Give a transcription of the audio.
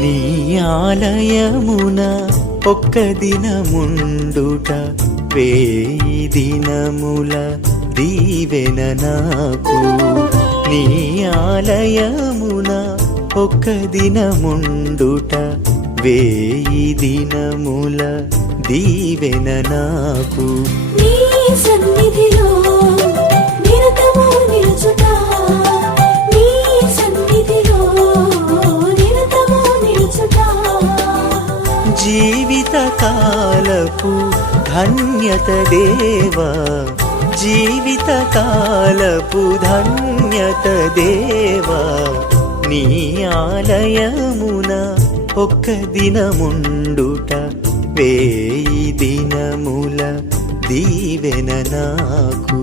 నీ ఆలయమున ఒక్క దినముండుట వేయి దినముల దీవెన నాకు. నీ ఆలయమున ఒక్క దినముండుట వేయి దినముల దీవెన నాకు. నీ సన్నిధిలో నిరతము నిలుచుట, నీ సన్నిధిలో నిరతము నిలుచుట జీవిత కాలపు ధన్యత దేవా, జీవిత కాలపు ధన్యత దేవా. నీ ఆలయమున ఒక్క దినముండుట వేయి దినముల దీవెన నాకు.